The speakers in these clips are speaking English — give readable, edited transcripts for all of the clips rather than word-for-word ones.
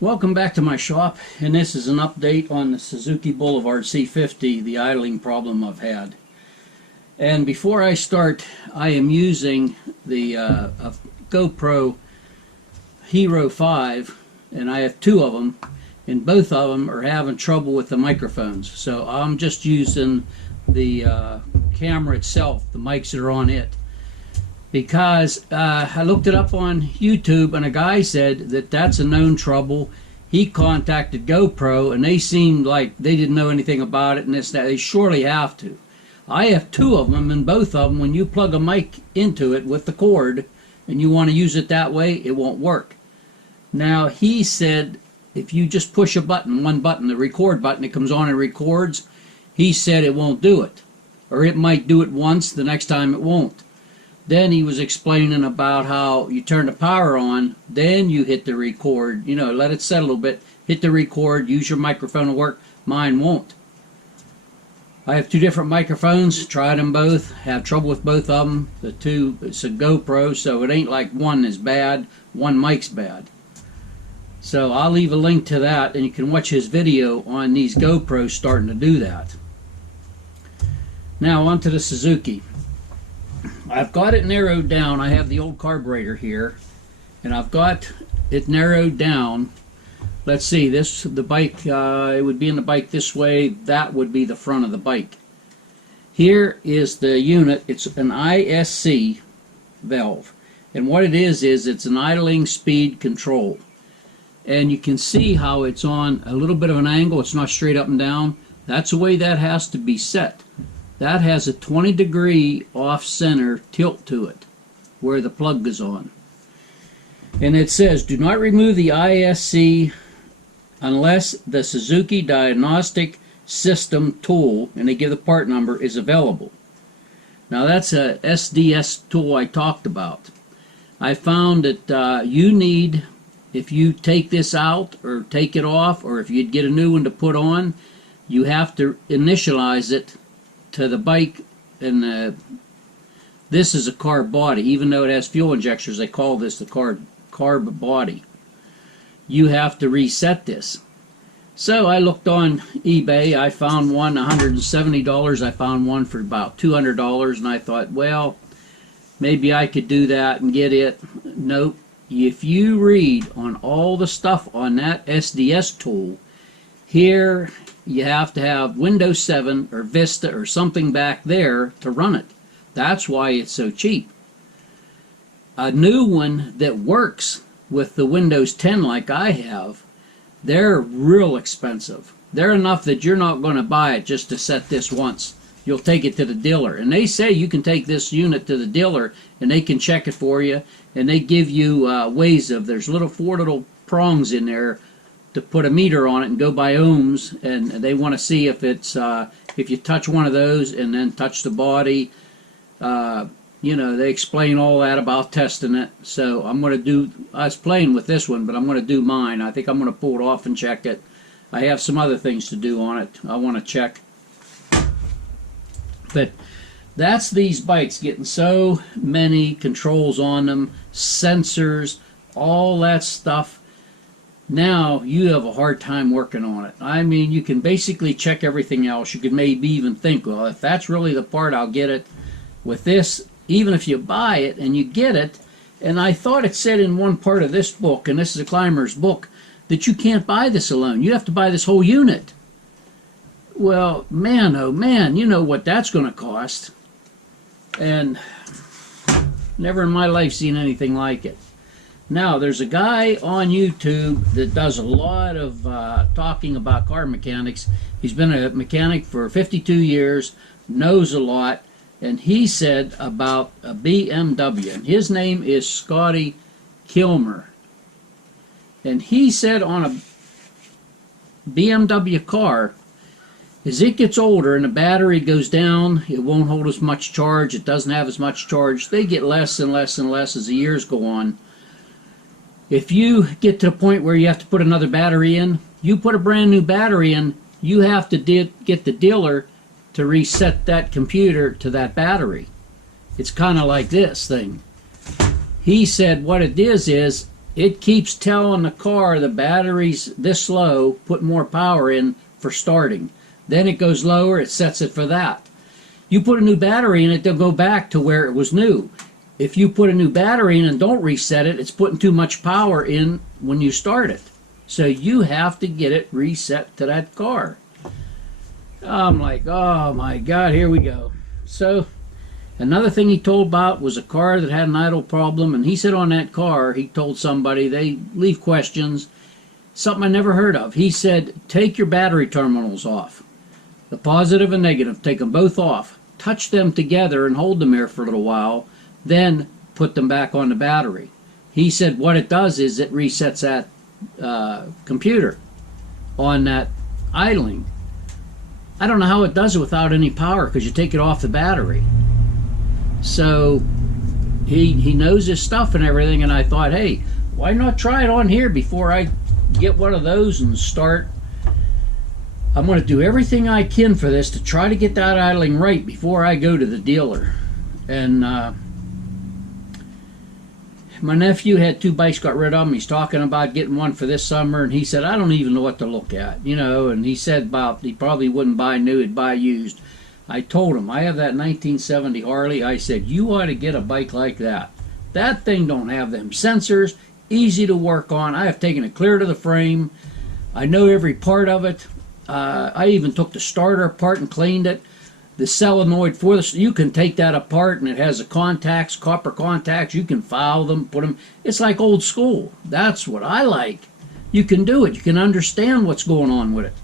Welcome back to my shop, and this is an update on the Suzuki Boulevard C50, the idling problem I've had. And before I start, I am using the GoPro Hero 5, and I have two of them, and both of them are having trouble with the microphones. So I'm just using the camera itself, the mics that are on it. Because I looked it up on YouTube, and a guy said that that's a known trouble. He contacted GoPro, and they seemed like they didn't know anything about it, and this, that. They surely have to. I have two of them, and both of them, when you plug a mic into it with the cord, and you want to use it that way, it won't work. Now, he said if you just push a button, one button, the record button, it comes on and records, he said it won't do it. Or it might do it once, the next time it won't. Then he was explaining about how you turn the power on, then you hit the record, you know, let it set a little bit, hit the record, use your microphone to work. Mine won't. I have two different microphones, tried them both, have trouble with both of them. The two, it's a GoPro, so it ain't like one is bad, one mic's bad. So I'll leave a link to that, and you can watch his video on these GoPros starting to do that. Now on to the Suzuki. I've got it narrowed down. I have the old carburetor here, and I've got it narrowed down. Let's see, this, the bike, it would be in the bike this way. That would be the front of the bike. Here is the unit. It's an ISC valve, and what it is it's an idling speed control. And you can see how it's on a little bit of an angle. It's not straight up and down. That's the way that has to be set. That has a 20-degree off-center tilt to it, where the plug goes on. And it says, do not remove the ISC unless the Suzuki Diagnostic System Tool, and they give the part number, is available. Now that's a SDS tool I talked about. I found that you need, if you take this out or take it off, or if you'd get a new one to put on, you have to initialize it to the bike, and this is a carb body. Even though it has fuel injectors, they call this the carb body. You have to reset this. So I looked on eBay. I found one $170. I found one for about $200, and I thought, well, maybe I could do that and get it. Nope. If you read on all the stuff on that SDS tool, here you have to have Windows 7 or Vista or something back there to run it. That's why it's so cheap. A new one that works with the Windows 10 like I have, they're real expensive. They're enough that you're not going to buy it just to set this once. You'll take it to the dealer. And they say you can take this unit to the dealer and they can check it for you. And they give you ways of, there's four little prongs in there to put a meter on it and go by ohms, and they want to see if it's if you touch one of those and then touch the body, you know, they explain all that about testing it. So I'm going to do, I was playing with this one, but I'm going to do mine. I think I'm going to pull it off and check it. I have some other things to do on it I want to check. But that's these bikes getting so many controls on them, sensors, all that stuff. Now you have a hard time working on it. I mean, you can basically check everything else. You could maybe even think, well, if that's really the part, I'll get it. With this, even if you buy it and you get it, and I thought it said in one part of this book, and this is a climber's book, that you can't buy this alone. You have to buy this whole unit. Well, man, oh man, you know what that's going to cost. And never in my life seen anything like it. Now, there's a guy on YouTube that does a lot of talking about car mechanics. He's been a mechanic for 52 years, knows a lot, and he said about a BMW, and his name is Scotty Kilmer. And he said on a BMW car, as it gets older and the battery goes down, it won't hold as much charge, it doesn't have as much charge, they get less and less and less as the years go on. If you get to the point where you have to put another battery in, you put a brand new battery in, you have to get the dealer to reset that computer to that battery. It's kind of like this thing. He said what it is it keeps telling the car the battery's this low, put more power in for starting. Then it goes lower, it sets it for that. You put a new battery in it, they'll go back to where it was new. If you put a new battery in and don't reset it, it's putting too much power in when you start it. So you have to get it reset to that car. I'm like, oh my God, here we go. So another thing he told about was a car that had an idle problem, and he said on that car, he told somebody, they leave questions, something I never heard of. He said, take your battery terminals off. The positive and negative, take them both off. Touch them together and hold them there for a little while, then put them back on the battery. He said what it does is it resets that computer on that idling. I don't know how it does it without any power, because you take it off the battery. So he knows his stuff and everything, and I thought, hey, why not try it on here before I get one of those and start. I'm going to do everything I can for this to try to get that idling right before I go to the dealer. And my nephew had 2 bikes, got rid of them. He's talking about getting one for this summer, and he said, I don't even know what to look at, you know. And he said about he probably wouldn't buy new, he'd buy used. I told him, I have that 1970 Harley. I said, you ought to get a bike like that. That thing don't have them sensors, easy to work on. I have taken it clear to the frame. I know every part of it. I even took the starter apart and cleaned it. The solenoid for this, you can take that apart, and it has the contacts, copper contacts. You can file them, put them. It's like old school. That's what I like. You can do it. You can understand what's going on with it.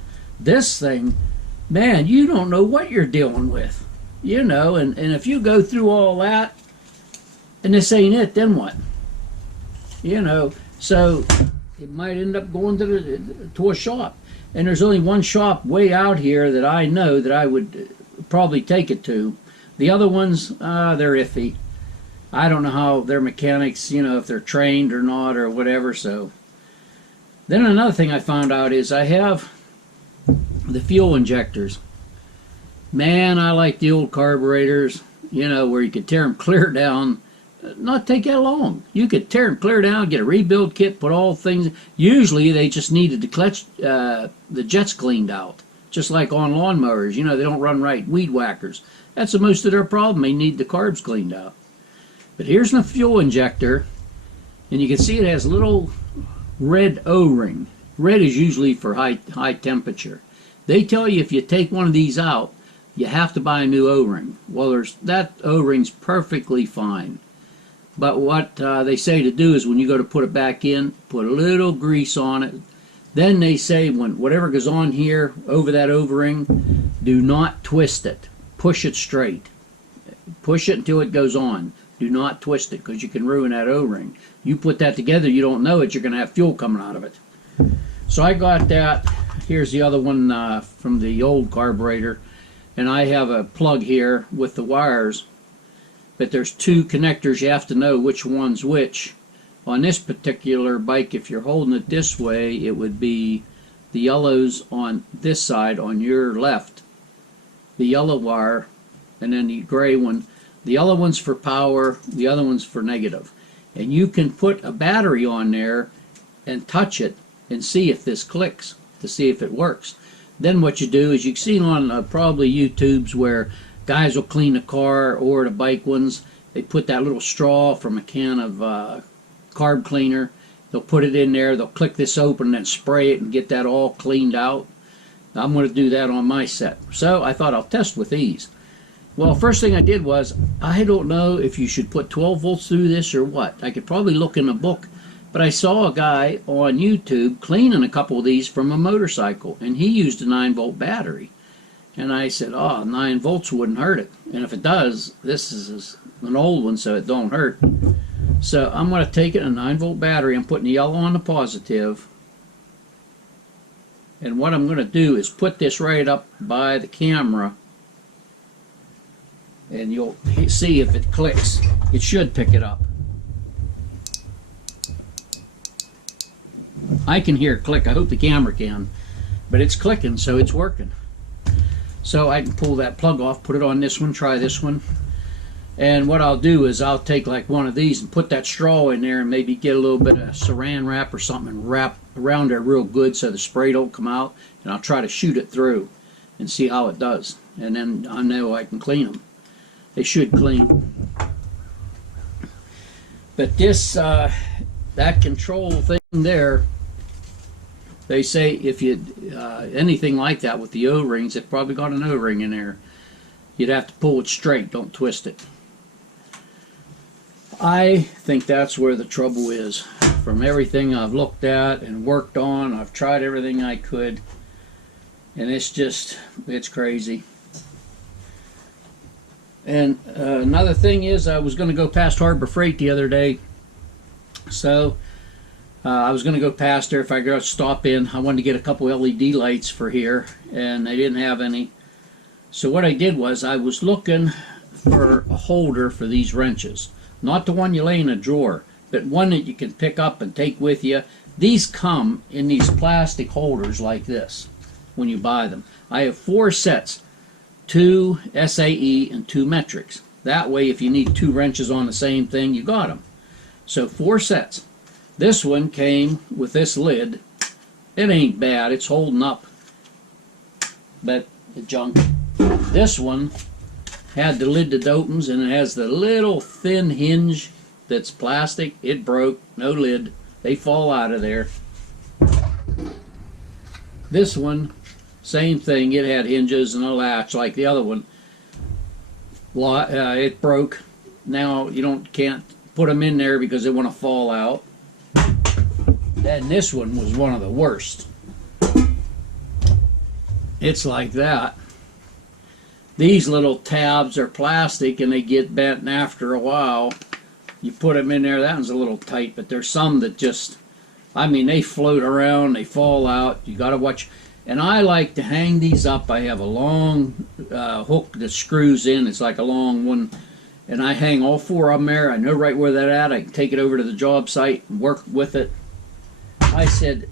This thing, man, you don't know what you're dealing with, you know. And if you go through all that, and this ain't it, then what? You know. So it might end up going to a shop. And there's only one shop way out here that I know that I would probably take it to. The other ones, they're iffy. I don't know how their mechanics, you know, if they're trained or not or whatever. So then another thing I found out is I have the fuel injectors. Man, I like the old carburetors, you know, where you could tear them clear down. Not take that long. You could tear them clear down, get a rebuild kit, put all things. Usually they just needed the jets cleaned out, just like on lawnmowers. You know, they don't run right. Weed whackers. That's the most of their problem. They need the carbs cleaned out. But here's the fuel injector, and you can see it has a little red O-ring. Red is usually for high temperature. They tell you if you take one of these out, you have to buy a new O-ring. Well, that O-ring's perfectly fine. But what they say to do is when you go to put it back in, put a little grease on it. Then they say when whatever goes on here over that O-ring, do not twist it. Push it straight. Push it until it goes on. Do not twist it, because you can ruin that O-ring. You put that together, you don't know it, you're going to have fuel coming out of it. So I got that. Here's the other one from the old carburetor. And I have a plug here with the wires. But there's 2 connectors. You have to know which one's which. On this particular bike, if you're holding it this way, it would be the yellows on this side on your left, the yellow wire, and then the gray one. The yellow one's for power, the other one's for negative. And you can put a battery on there and touch it and see if this clicks, to see if it works. Then what you do is, you've seen on probably YouTubes where guys will clean the car, or the bike ones, they put that little straw from a can of carb cleaner. They'll put it in there, they'll click this open and then spray it and get that all cleaned out. I'm going to do that on my set. So I thought I'll test with these. Well, first thing I did was, I don't know if you should put 12 volts through this or what. I could probably look in a book. But I saw a guy on YouTube cleaning a couple of these from a motorcycle, and he used a 9-volt battery. And I said, oh, 9 volts wouldn't hurt it. And if it does, this is an old one, so it don't hurt. So I'm going to take it, a 9-volt battery. I'm putting the yellow on the positive. And what I'm going to do is put this right up by the camera. And you'll see if it clicks. It should pick it up. I can hear it click. I hope the camera can. But it's clicking, so it's working. So I can pull that plug off, put it on this one, try this one. And what I'll do is I'll take like one of these and put that straw in there and maybe get a little bit of saran wrap or something and wrap around there real good so the spray don't come out, and I'll try to shoot it through and see how it does. And then I know I can clean them. They should clean. But this, that control thing there, they say if you, anything like that with the O-rings, it probably got an O-ring in there. You'd have to pull it straight, don't twist it. I think that's where the trouble is. From everything I've looked at and worked on, I've tried everything I could, and it's just, it's crazy. And another thing is, I was going to go past Harbor Freight the other day, so I was going to go past there if I go stop in. I wanted to get a couple LED lights for here, and they didn't have any. So what I did was I was looking for a holder for these wrenches. Not the one you lay in a drawer, but one that you can pick up and take with you. These come in these plastic holders like this when you buy them. I have 4 sets, 2 SAE and 2 metrics. That way if you need 2 wrenches on the same thing, you got them. So 4 sets. This one came with this lid. It ain't bad, it's holding up, but the junk. This one had the lid that opens, and it has the little thin hinge that's plastic. It broke, no lid. They fall out of there. This one, same thing. It had hinges and a latch like the other one. It broke. Now you can't put them in there because they want to fall out. And this one was one of the worst. It's like that. These little tabs are plastic and they get bent, and after a while you put them in there. That one's a little tight, but there's some that just, I mean, they float around, they fall out. You got to watch. And I like to hang these up. I have a long hook that screws in. It's like a long one, and I hang all 4 of them there. I know right where they're at. I can take it over to the job site and work with it. I said,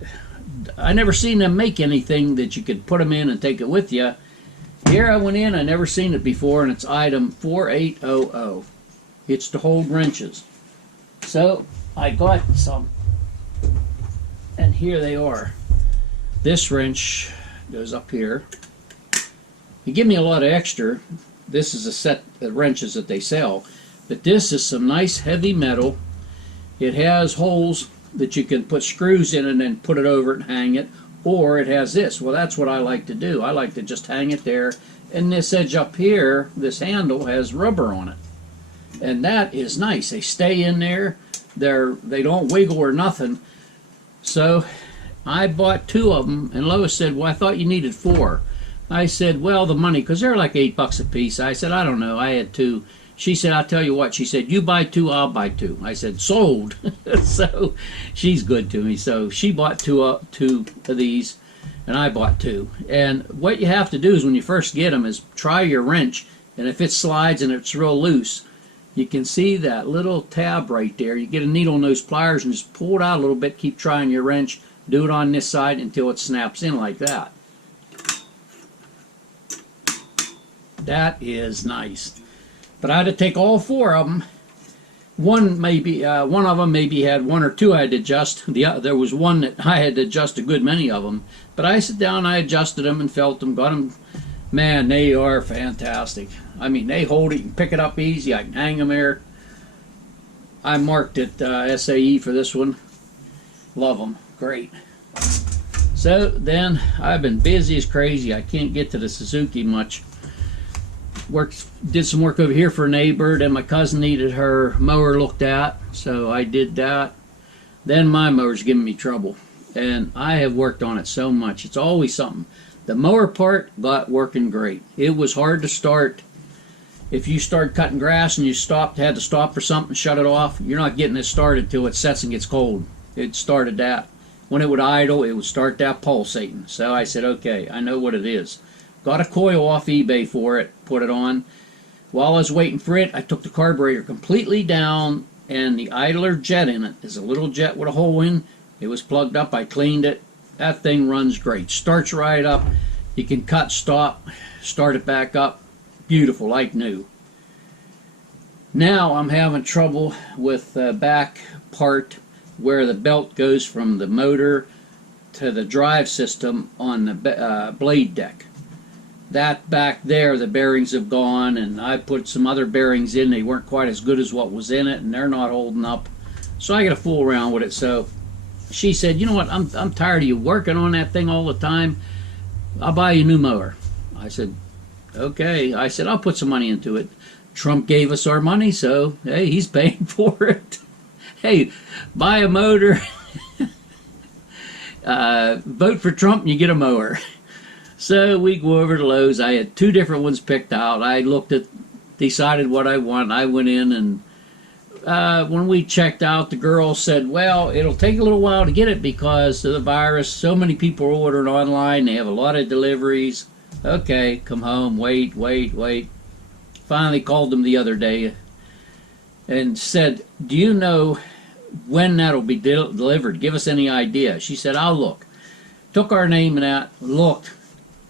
I never seen them make anything that you could put them in and take it with you. Here I went in, I never seen it before, and it's item 4800. It's to hold wrenches. So I got some, and here they are. This wrench goes up here. You give me a lot of extra. This is a set of wrenches that they sell, but this is some nice heavy metal. It has holes that you can put screws in and then put it over it and hang it. Or it has this. Well, that's what I like to do. I like to just hang it there. And this edge up here, this handle, has rubber on it. And that is nice. They stay in there. They don't wiggle or nothing. So I bought 2 of them. And Lois said, well, I thought you needed 4. I said, well, the money, because they're like $8 a piece. I said, I don't know. I had 2. She said, I'll tell you what. She said, you buy 2, I'll buy 2. I said, sold. So she's good to me. So she bought 2 of these, and I bought 2. And what you have to do is when you first get them is try your wrench, and if it slides and it's real loose, you can see that little tab right there. You get a needle nose pliers and just pull it out a little bit. Keep trying your wrench. Do it on this side until it snaps in like that. That is nice. But I had to take all 4 of them. One of them maybe had 1 or 2 I had to adjust. There was one that I had to adjust a good many of them. But I sat down, I adjusted them and felt them, got them. Man, they are fantastic. I mean, they hold it. You can pick it up easy. I can hang them there. I marked it SAE for this one. Love them. Great. So then I've been busy as crazy. I can't get to the Suzuki much. Did some work over here for a neighbor. Then my cousin needed her mower looked at, so I did that. Then my mower's giving me trouble, and I have worked on it so much. It's always something. The mower part got working great. It was hard to start. If you start cutting grass and you had to stop for something, shut it off, you're not getting it started till it sets and gets cold. It started that. When it would idle, it would start that pulsating. So I said, okay, I know what it is. Got a coil off eBay for it, put it on. While I was waiting for it, I took the carburetor completely down, and the idler jet in it is a little jet with a hole in. It was plugged up. I cleaned it. That thing runs great. Starts right up. You can cut, stop, start it back up. Beautiful, like new. Now I'm having trouble with the back part where the belt goes from the motor to the drive system on the blade deck. That back there, the bearings have gone, and I put some other bearings in. They weren't quite as good as what was in it, and they're not holding up. So I got to fool around with it. So she said, you know what, I'm tired of you working on that thing all the time. I'll buy you a new mower. I said, okay. I said, I'll put some money into it. Trump gave us our money, so hey, he's paying for it. Hey, buy a motor, vote for Trump and you get a mower. So we go over to Lowe's. I had 2 different ones picked out. I looked at, decided what I want. I went in, and when we checked out, the girl said, well, it'll take a little while to get it because of the virus. So many people are ordering online. They have a lot of deliveries. Okay, come home, wait. Finally called them the other day and said, do you know when that'll be delivered? Give us any idea. She said, I'll look. Took our name and that, looked,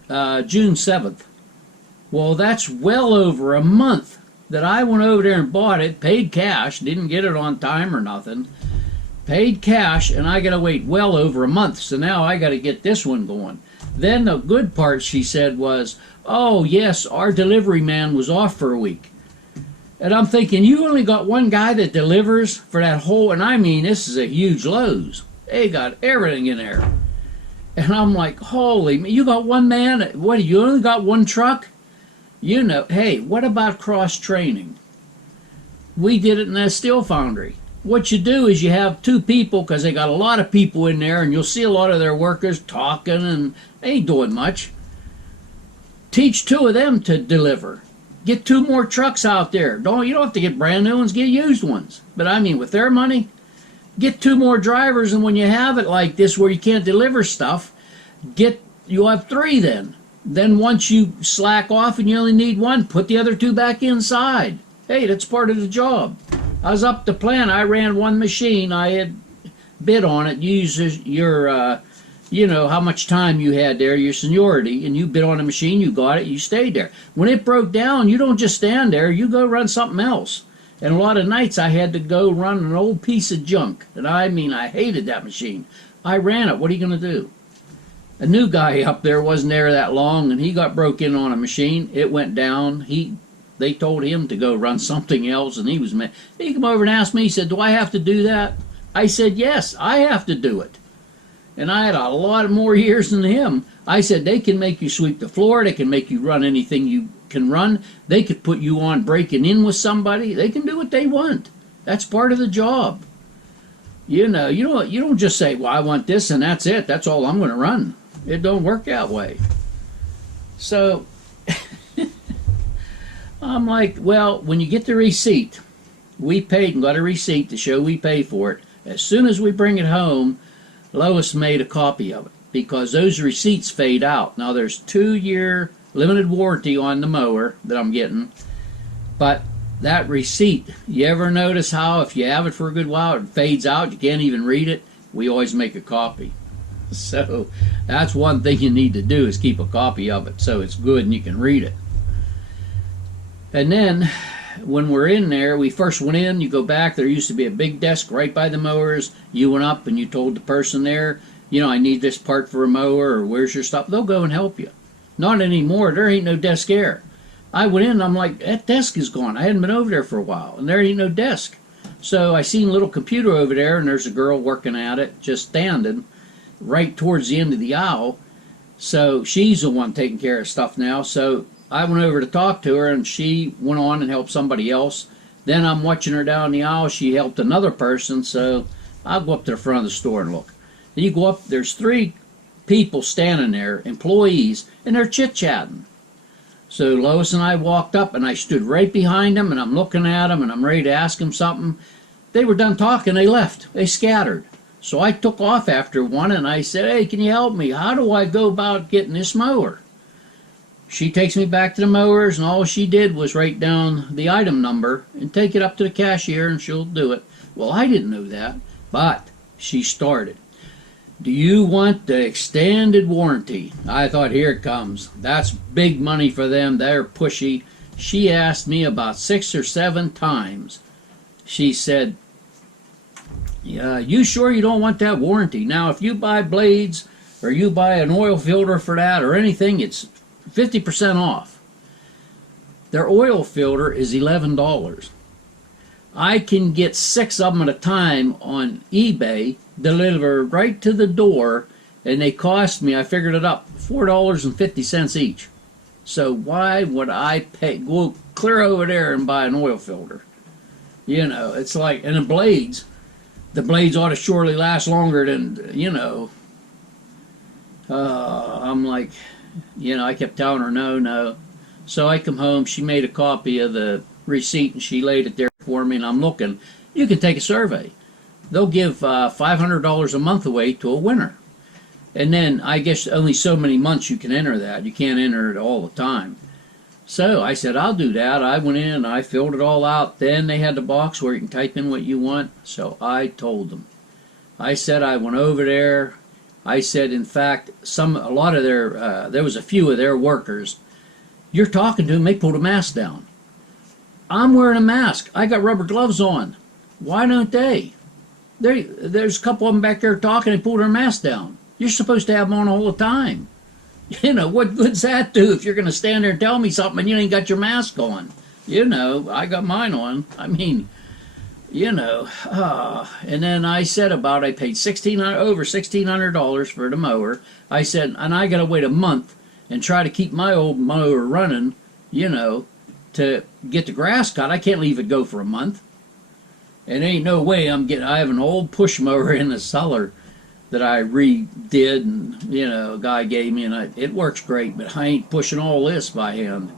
June 7th. Well, that's well over a month that I went over there and bought it, paid cash, didn't get it on time or nothing, paid cash, and I got to wait well over a month. So now I got to get this one going. Then the good part, she said, was, oh, yes, our delivery man was off for a week. And I'm thinking, you only got one guy that delivers for that whole, and I mean, this is a huge Lowe's. They got everything in there. And I'm like, holy, you got one man? What, you only got one truck? You know, hey, what about cross-training? We did it in that steel foundry. What you do is you have 2 people, because they got a lot of people in there, and you'll see a lot of their workers talking, and they ain't doing much. Teach 2 of them to deliver. Get 2 more trucks out there. You don't have to get brand new ones, get used ones. But I mean, with their money, get 2 more drivers, and when you have it like this where you can't deliver stuff, you'll have 3 then. Then once you slack off and you only need 1, put the other 2 back inside. Hey, that's part of the job. I was up to plan. I ran 1 machine. I had bid on it. You use your, you know, how much time you had there, your seniority, and you bid on a machine, you got it, you stayed there. When it broke down, you don't just stand there, you go run something else. And a lot of nights I had to go run an old piece of junk. And I mean, I hated that machine. I ran it. What are you going to do? A new guy up there wasn't there that long, and he got broke in on a machine. It went down. They told him to go run something else, and he was mad. He came over and asked me, he said, do I have to do that? I said, yes, I have to do it. And I had a lot more years than him. I said, they can make you sweep the floor. They can make you run anything you can run. They could put you on breaking in with somebody. They can do what they want. That's part of the job. You know, you don't just say, well, I want this and that's it. That's all I'm going to run. It don't work that way. So I'm like, well, when you get the receipt, we paid and got a receipt to show we paid for it. As soon as we bring it home, Lois made a copy of it because those receipts fade out. Now there's 2-year limited warranty on the mower that I'm getting, but that receipt, you ever notice how if you have it for a good while it fades out, you can't even read it? We always make a copy. So that's one thing you need to do is keep a copy of it so it's good and you can read it. And then when we're in there, we first went in, you go back, there used to be a big desk right by the mowers. You went up and you told the person there, you know, I need this part for a mower, or where's your stuff? They'll go and help you. Not anymore. There ain't no desk there. I went in and I'm like, that desk is gone. I hadn't been over there for a while, and there ain't no desk. So I seen a little computer over there, and there's a girl working at it, just standing right towards the end of the aisle. So she's the one taking care of stuff now. So I went over to talk to her, and she went on and helped somebody else. Then I'm watching her down the aisle. She helped another person, so I'll go up to the front of the store and look. Then you go up, there's 3 people standing there, employees, and they're chit-chatting. So Lois and I walked up, and I stood right behind them, and I'm looking at them, and I'm ready to ask them something. They were done talking. They left. They scattered. So I took off after one, and I said, hey, can you help me? How do I go about getting this mower? She takes me back to the mowers, and all she did was write down the item number and take it up to the cashier, and she'll do it. Well, I didn't know that, but she started. Do you want the extended warranty? I thought, here it comes. That's big money for them. They're pushy. She asked me about 6 or 7 times. She said, "Yeah, you sure you don't want that warranty? Now, if you buy blades or you buy an oil filter for that or anything, it's 50% off." Their oil filter is $11. I can get 6 of them at a time on eBay, delivered right to the door, and they cost me, I figured it up, $4.50 each. So why would I go clear over there and buy an oil filter? You know, it's like, and the blades ought to surely last longer than, you know. I'm like, you know, I kept telling her no, no. So I come home, she made a copy of the receipt and she laid it there for me, and I'm looking. You can take a survey. They'll give $500 a month away to a winner. And then I guess only so many months you can enter that. You can't enter it all the time. So I said, I'll do that. I went in and I filled it all out. Then they had the box where you can type in what you want. So I told them. I said I went over there. I said, in fact, a lot of their, there was a few of their workers. You're talking to them, they pulled a mask down. I'm wearing a mask. I got rubber gloves on. Why don't they? There's a couple of them back there talking and pulled their mask down. You're supposed to have them on all the time. You know, what good's that do if you're going to stand there and tell me something and you ain't got your mask on? You know, I got mine on. I mean, you know, and then I said I paid over $1,600 for the mower. I said, and I got to wait a month and try to keep my old mower running, you know, to get the grass cut. I can't leave it go for a month. And there ain't no way I have an old push mower in the cellar that I redid, and you know, a guy gave me, and it works great, but I ain't pushing all this by hand.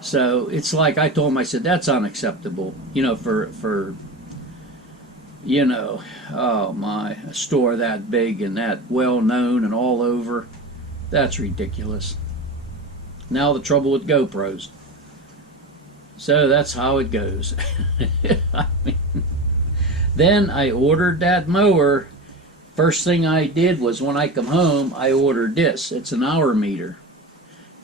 So it's like I told him, I said, that's unacceptable, you know, for you know, oh my, a store that big and that well known and all over, that's ridiculous. Now the trouble with GoPros. So that's how it goes. I mean, then I ordered that mower. First thing I did was when I come home, I ordered this. It's an hour meter.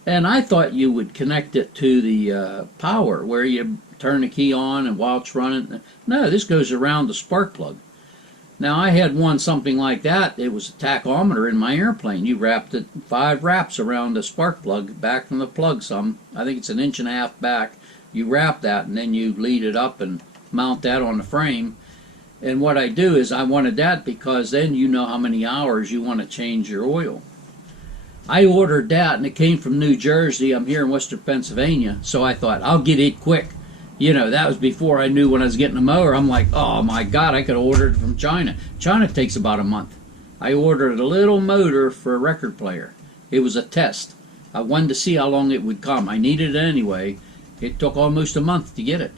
And I thought you would connect it to the power where you turn the key on and while it's running. No, this goes around the spark plug. Now I had one something like that. It was a tachometer in my airplane. You wrapped it 5 wraps around the spark plug back from the plug some. I think it's 1.5 inches back. You wrap that and then you lead it up and mount that on the frame. And what I do is I wanted that because then you know how many hours you want to change your oil. I ordered that and it came from New Jersey. I'm here in Western Pennsylvania, so I thought I'll get it quick. You know, that was before I knew when I was getting a mower. I'm like, oh my God, I could have ordered it from China. China takes about a month. I ordered a little motor for a record player. It was a test. I wanted to see how long it would come. I needed it anyway. It took almost a month to get it.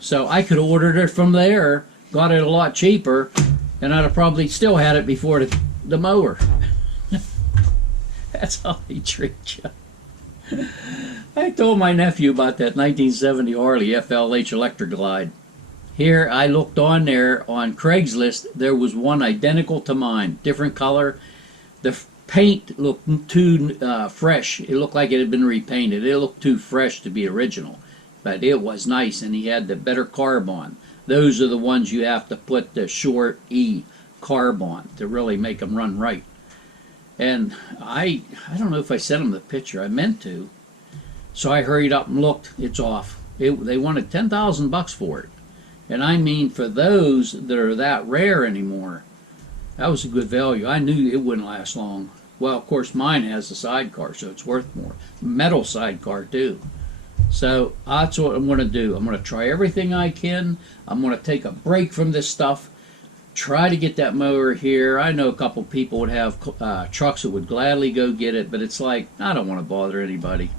So I could have ordered it from there, got it a lot cheaper, and I'd have probably still had it before the mower. That's how they treat you. I told my nephew about that 1970 Harley FLH Electric Glide. Here, I looked on there on Craigslist. There was one identical to mine, different color. The paint looked too fresh. It looked like it had been repainted. It looked too fresh to be original, but it was nice, and he had the better carb on. Those are the ones you have to put the short E carb on to really make them run right. And I don't know if I sent him the picture. I meant to. So I hurried up and looked. It's off. They wanted $10,000 for it. And I mean, for those that are that rare anymore, that was a good value. I knew it wouldn't last long. Well, of course, mine has a sidecar, so it's worth more. Metal sidecar, too. So that's what I'm going to do. I'm going to try everything I can. I'm going to take a break from this stuff. Try to get that mower here. I know a couple people would have trucks that would gladly go get it, but it's like, I don't want to bother anybody.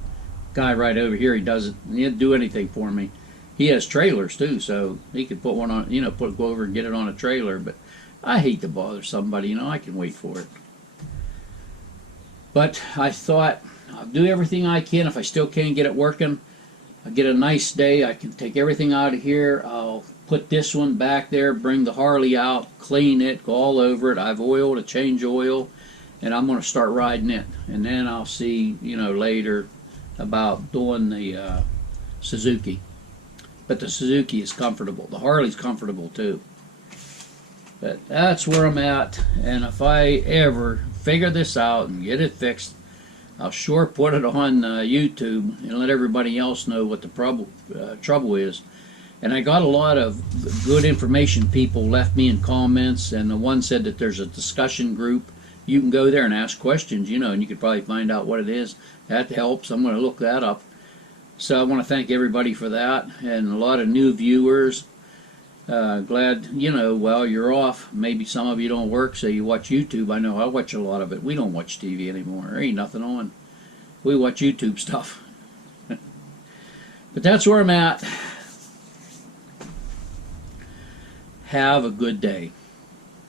Guy right over here, he doesn't. He didn't do anything for me. He has trailers too, so he could put one on, you know, go over and get it on a trailer. But I hate to bother somebody, you know. I can wait for it. But I thought I'll do everything I can. If I still can't get it working, I'll get a nice day. I can take everything out of here. I'll put this one back there, bring the Harley out, clean it, go all over it. I've oiled to change oil, and I'm going to start riding it. And then I'll see, you know, later about doing the Suzuki. But the Suzuki is comfortable. The Harley's comfortable too. But that's where I'm at, and if I ever figure this out and get it fixed, I'll sure put it on YouTube and let everybody else know what the trouble is. And I got a lot of good information people left me in comments, and the one said that there's a discussion group. You can go there and ask questions, you know, and you could probably find out what it is. That helps. I'm going to look that up. So I want to thank everybody for that, and a lot of new viewers. Glad, you know, well, you're off. Maybe some of you don't work, so you watch YouTube. I know I watch a lot of it. We don't watch TV anymore. There ain't nothing on. We watch YouTube stuff. But that's where I'm at. Have a good day.